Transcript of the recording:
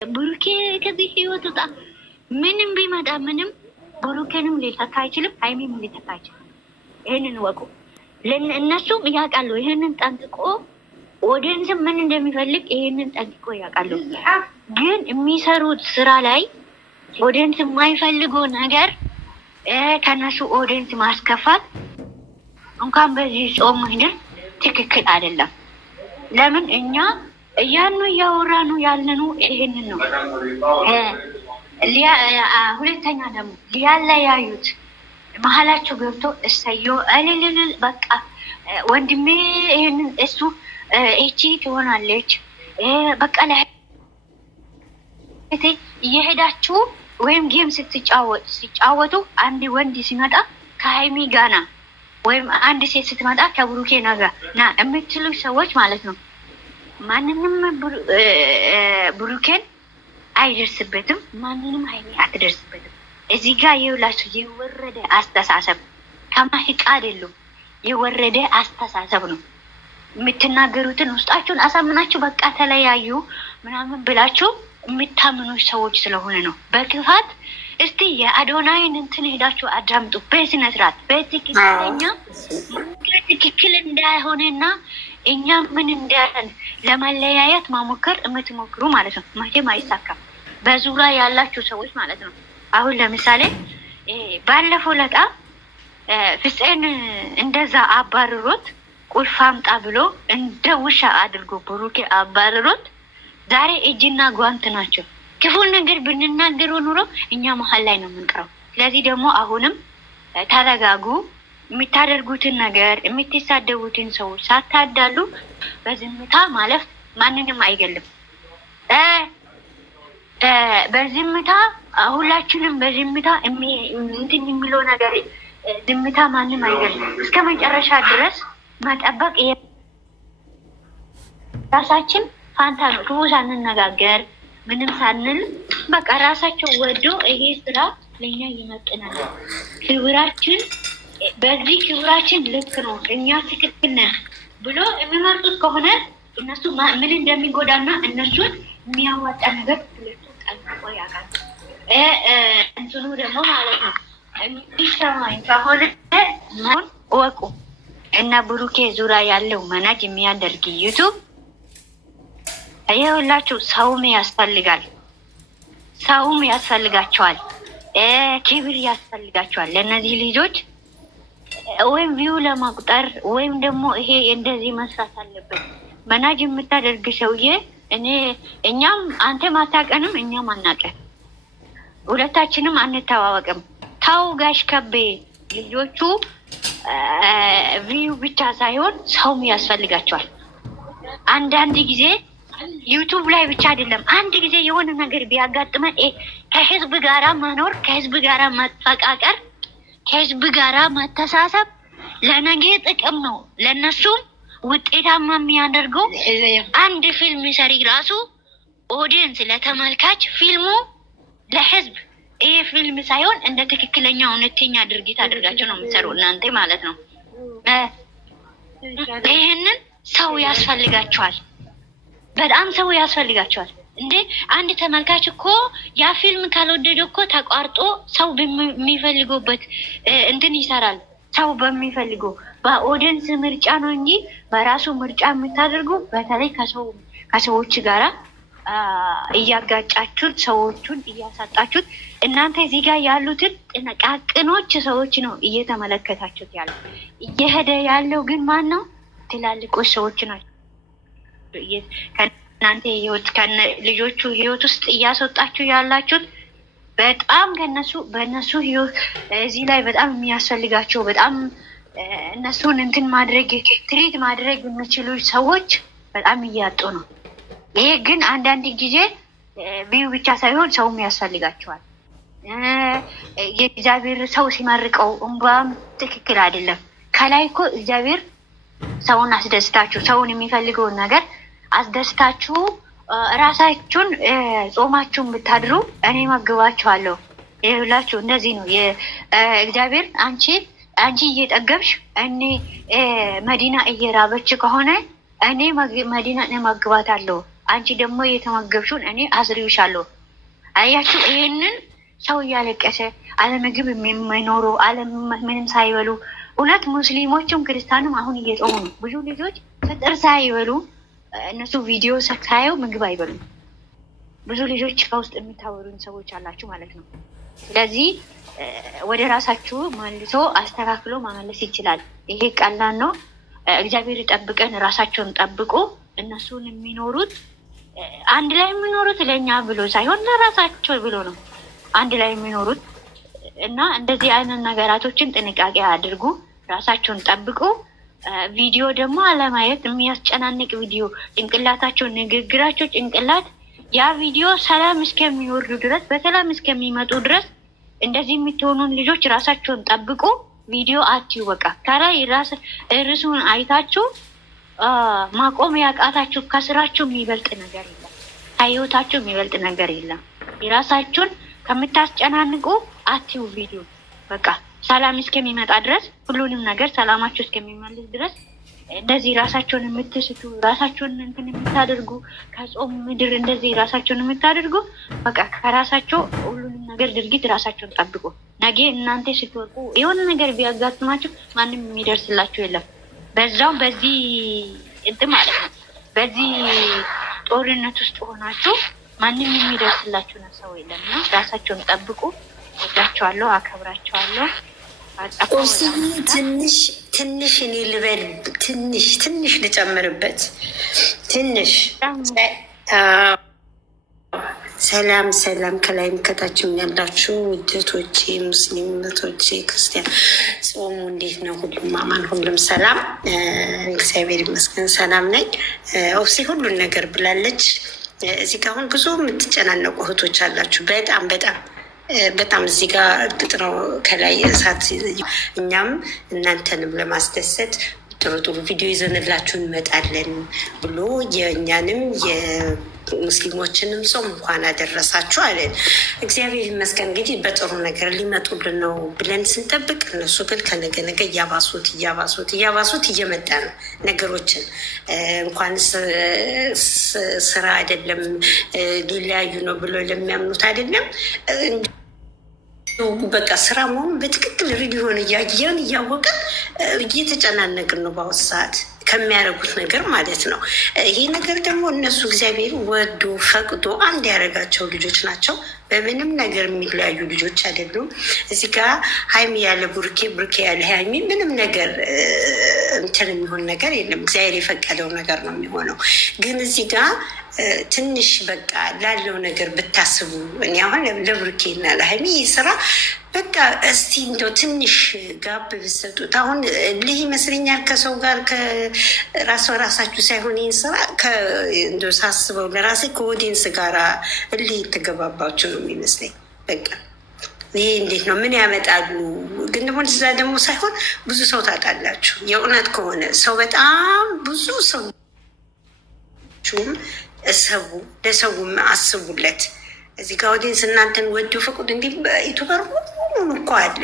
ብሩኬ ከዚህ ህይወት ውጣ። ምንም ቢመጣ ምንም ብሩኬንም ሊተካ አይችልም፣ ሀይሚም ሊተካ አይችልም። ይህንን ወቁ። እነሱም ያውቃሉ። ይህንን ጠንቅቆ ኦዲየንስም ምን እንደሚፈልግ ይህንን ጠንቅቆ ያውቃሉ። ግን የሚሰሩት ስራ ላይ ኦዲየንስ የማይፈልገው ነገር ከነሱ ኦዲየንስ ማስከፋት እንኳን በዚህ ጾም ምድር ትክክል አይደለም። ለምን እኛ እያወራኑ ያለኑ ይሄንን ነው። ሁለተኛ ደግሞ ሊያለያዩት መሀላቸው ገብቶ እሰዮ እልልል በቃ ወንድሜ ይሄንን እሱ እቺ ትሆናለች በቃ ላይ እየሄዳችሁ ወይም ጌም ሲጫወቱ አንድ ወንድ ሲመጣ ከሀይሚ ጋና ወይም አንድ ሴት ስትመጣ ከብሩኬ ነገር ና የምትሉ ሰዎች ማለት ነው። ማንንም ብሩኬን አይደርስበትም፣ ማንንም ሀይሚ አትደርስበትም። እዚህ ጋር የውላችሁ የወረደ አስተሳሰብ ከማሂቃ አይደሉም፣ የወረደ አስተሳሰብ ነው። የምትናገሩትን ውስጣችሁን አሳምናችሁ በቃ ተለያዩ ምናምን ብላችሁ የምታምኑ ሰዎች ስለሆነ ነው። በክፋት እስቲ የአዶናይን እንትን ሄዳችሁ አዳምጡ በስነ ስርዓት በትክክለኛ ትክክል እንዳይሆነና እኛ ምን እንዳለን ለመለያየት ማሞከር የምትሞክሩ ማለት ነው። መቼም አይሳካም። በዙሪያ ያላችሁ ሰዎች ማለት ነው። አሁን ለምሳሌ ባለፈው ለጣ ፍፄን እንደዛ አባርሮት ቁልፍ አምጣ ብሎ እንደ ውሻ አድርጎ ብሩኬ አባርሮት ዛሬ እጅና ጓንት ናቸው። ክፉን ነገር ብንናገሩ ኑሮ እኛ መሀል ላይ ነው የምንቀረው። ስለዚህ ደግሞ አሁንም ተረጋጉ። የምታደርጉትን ነገር የምትሳደቡትን ሰዎች ሳታዳሉ በዝምታ ማለፍ ማንንም አይገልም። በዝምታ ሁላችንም በዝምታ እንትን የሚለው ነገር ዝምታ ማንም አይገልም። እስከ መጨረሻ ድረስ መጠበቅ ራሳችን ፋንታ ነው። ክፉ ሳንነጋገር ምንም ሳንል በቃ ራሳቸው ወዶ ይሄ ስራ ለኛ ይመጥናል። ክብራችን በዚህ ክብራችን ልክ ነው እኛ ትክክል ነን ብሎ የሚመርጡት ከሆነ እነሱ ምን እንደሚጎዳና እነሱን የሚያዋጣ ነገር ሁለቱ ጠንቅቆ ያውቃል። እንትኑ ደግሞ ማለት ነው የሚሰማኝ ከሆነ ሆን እወቁ እና ብሩኬ ዙሪያ ያለው መናጅ የሚያደርግ ዩቱብ ይኸውላችሁ ሰውም ያስፈልጋል፣ ሰውም ያስፈልጋቸዋል፣ ክብር ያስፈልጋቸዋል ለእነዚህ ልጆች። ወይም ቪው ለማቁጠር ወይም ደግሞ ይሄ እንደዚህ መስራት አለበት። መናጅ የምታደርግ ሰውዬ እኛም አንተም አታውቀንም እኛም አናውቅም፣ ሁለታችንም አንተዋወቅም። ታው ጋሽ ከቤ ልጆቹ ቪው ብቻ ሳይሆን ሰውም ያስፈልጋቸዋል። አንዳንድ ጊዜ ዩቱብ ላይ ብቻ አይደለም፣ አንድ ጊዜ የሆነ ነገር ቢያጋጥመን ከህዝብ ጋራ መኖር፣ ከህዝብ ጋራ መፈቃቀር፣ ከህዝብ ጋራ መተሳሰብ ለነገ ጥቅም ነው። ለነሱም ውጤታማ የሚያደርገው አንድ ፊልም ሰሪ ራሱ ኦዲየንስ ለተመልካች ፊልሙ ለህዝብ ይሄ ፊልም ሳይሆን እንደ ትክክለኛ እውነተኛ ድርጊት አድርጋቸው ነው የሚሰሩ እናንተ ማለት ነው። ይሄንን ሰው ያስፈልጋቸዋል፣ በጣም ሰው ያስፈልጋቸዋል። እንዴ አንድ ተመልካች እኮ ያ ፊልም ካልወደደ እኮ ተቋርጦ ሰው በሚፈልገውበት እንትን ይሰራል። ሰው በሚፈልገው በኦዲየንስ ምርጫ ነው እንጂ በራሱ ምርጫ የምታደርጉ በተለይ ከሰዎች ጋራ እያጋጫችሁት ሰዎቹን እያሳጣችሁት እናንተ እዚህ ጋር ያሉትን ጥቃቅኖች ሰዎች ነው እየተመለከታችሁት ያለው። እየሄደ ያለው ግን ማን ነው? ትላልቆች ሰዎች ናቸው። ከእናንተ ህይወት ልጆቹ ህይወት ውስጥ እያስወጣችሁ ያላችሁት በጣም በእነሱ ህይወት እዚህ ላይ በጣም የሚያስፈልጋቸው በጣም እነሱን እንትን ማድረግ ትሪት ማድረግ የሚችሉ ሰዎች በጣም እያጡ ነው። ይሄ ግን አንዳንድ ጊዜ ቪው ብቻ ሳይሆን ሰውም ያስፈልጋቸዋል። የእግዚአብሔር ሰው ሲመርቀው እንባም ትክክል አይደለም። ከላይ እኮ እግዚአብሔር ሰውን አስደስታችሁ ሰውን የሚፈልገውን ነገር አስደስታችሁ ራሳችሁን ጾማችሁን ብታድሩ እኔ መግባችኋለሁ። ይኸውላችሁ እንደዚህ ነው እግዚአብሔር። አንቺ እየጠገብሽ እኔ መዲና እየራበች ከሆነ እኔ መዲና መግባት አለው አንቺ ደግሞ የተመገብሽውን እኔ አዝርብሻለሁ። አያችሁ ይሄንን ሰው እያለቀሰ አለምግብ የሚኖሩ ምንም ሳይበሉ እውነት ሙስሊሞችም ክርስቲያንም አሁን እየጾሙ ነው። ብዙ ልጆች ፍጥር ሳይበሉ እነሱ ቪዲዮ ሳያዩ ምግብ አይበሉም። ብዙ ልጆች ከውስጥ የሚታወሩን ሰዎች አላችሁ ማለት ነው። ስለዚህ ወደ ራሳችሁ መልሶ አስተካክሎ መመለስ ይችላል። ይሄ ቀላል ነው። እግዚአብሔር ይጠብቀን። ራሳቸውን ጠብቁ። እነሱን የሚኖሩት አንድ ላይ የሚኖሩት ለእኛ ብሎ ሳይሆን ለራሳቸው ብሎ ነው አንድ ላይ የሚኖሩት እና እንደዚህ አይነት ነገራቶችን ጥንቃቄ አድርጉ። ራሳቸውን ጠብቁ። ቪዲዮ ደግሞ አለማየት፣ የሚያስጨናንቅ ቪዲዮ ጭንቅላታቸው፣ ንግግራቸው ጭንቅላት ያ ቪዲዮ ሰላም እስከሚወርዱ ድረስ በሰላም እስከሚመጡ ድረስ እንደዚህ የምትሆኑን ልጆች ራሳቸውን ጠብቁ። ቪዲዮ አትዩ። በቃ ከላይ ርዕሱን አይታችሁ ማቆም ያቃታችሁ ከስራችሁ የሚበልጥ ነገር የለም። ከህይወታችሁ የሚበልጥ ነገር የለም። የራሳችሁን ከምታስጨናንቁ አትዩ ቪዲዮ። በቃ ሰላም እስከሚመጣ ድረስ ሁሉንም ነገር ሰላማችሁ እስከሚመልስ ድረስ እንደዚህ ራሳቸውን የምትስቱ ራሳቸውን እንትን የምታደርጉ ከጾም ምድር እንደዚህ ራሳቸውን የምታደርጉ በቃ ከራሳቸው ሁሉንም ነገር ድርጊት ራሳቸውን ጠብቁ። ነገ እናንተ ስትወርቁ የሆነ ነገር ቢያጋጥማችሁ ማንም የሚደርስላችሁ የለም። በዛው በዚህ እንትን ማለት ነው በዚህ ጦርነት ውስጥ ሆናችሁ ማንም የሚደርስላችሁ ሰው የለም እና ራሳቸውን ጠብቁ። ወዳቸዋለሁ፣ አከብራቸዋለሁ። ትንሽ እኔ ልበል ትንሽ ልጨምርበት ትንሽ ሰላም ከላይም ከታችም ያላችሁ ውደቶቼ፣ ሙስሊም እህቶቼ፣ ክርስቲያን ጾሙ እንዴት ነው? ሁሉም አማን፣ ሁሉም ሰላም፣ እግዚአብሔር ይመስገን ሰላም ነኝ። ኦፍሲ ሁሉን ነገር ብላለች። እዚህ ጋር አሁን ብዙ የምትጨናነቁ እህቶች አላችሁ። በጣም እዚህ ጋር እርግጥ ነው ከላይ እሳት፣ እኛም እናንተንም ለማስደሰት ጥሩ ቪዲዮ ይዘንላችሁ እንመጣለን ብሎ የእኛንም የሙስሊሞችንም ጾም እንኳን አደረሳችሁ አለን። እግዚአብሔር ይመስገን። እንግዲህ በጥሩ ነገር ሊመጡልን ነው ብለን ስንጠብቅ እነሱ ግን ከነገ እያባሱት እየመጣ ነው ነገሮችን። እንኳን ስራ አይደለም ሊለያዩ ነው ብሎ ለሚያምኑት አይደለም በቃ ስራ መሆኑን በትክክል ሪድ ሆነ እያወቅን እየተጨናነቅን ነው በአሁኑ ሰዓት ከሚያደርጉት ነገር ማለት ነው። ይሄ ነገር ደግሞ እነሱ እግዚአብሔር ወዶ ፈቅዶ አንድ ያደረጋቸው ልጆች ናቸው። በምንም ነገር የሚለያዩ ልጆች አይደሉም። እዚህ ጋር ሀይሚ ያለ ብሩኬ ያለ ሀይሚ ምንም ነገር እንትን የሚሆን ነገር የለም። እግዚአብሔር የፈቀደው ነገር ነው የሚሆነው። ግን እዚህ ጋር ትንሽ በቃ ላለው ነገር ብታስቡ። እኔ አሁን ለብሩኬና ለሀይሚ ስራ በቃ እስቲ እንደው ትንሽ ጋብ ብሰጡት። አሁን ልህ ይመስለኛል ከሰው ጋር ራሳችሁ ሳይሆን ይህን ስራ እንደው ሳስበው ለራሴ ከኦዲየንስ ጋር እልህ የተገባባችሁ ነው የሚመስለኝ። በቃ ይህ እንዴት ነው ምን ያመጣሉ? ግን ደግሞ እዛ ደግሞ ሳይሆን ብዙ ሰው ታጣላችሁ። የእውነት ከሆነ ሰው በጣም ብዙ ሰው ለሰውም አስቡለት። እዚህ ጋር ኦዲየንስ እናንተን ወዱ ፈቁድ እንዲህ ዩቱበር ሁሉም እኮ አለ